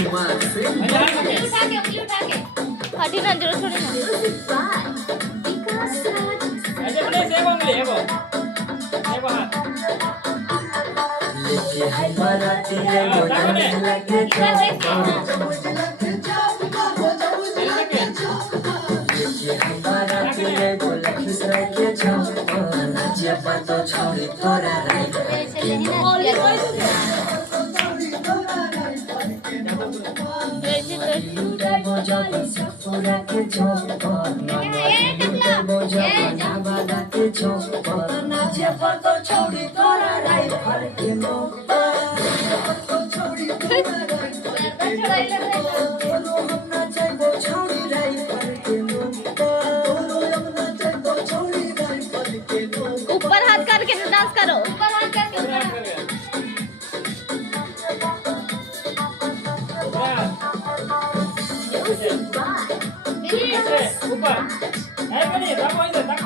उठा के हटी ना जरूर छोड़ी ना ऐसे बोले सेव उंगली एगो हाथ लेके है बराती एगो जाने लगे लेके है बराती एगो लखीसराय के छाव नाचिया पर तो छोड़ी तोरा राय बोझा पर सफुरा के छोपर बोझा पर नाबादा के छोपर नाचिया पर तो छोड़ी तोरा राय फर के मोपर ऊपर हाथ करके डांस करो ऊपर हाथ करके ऊपर है बनी बाबू इधर तक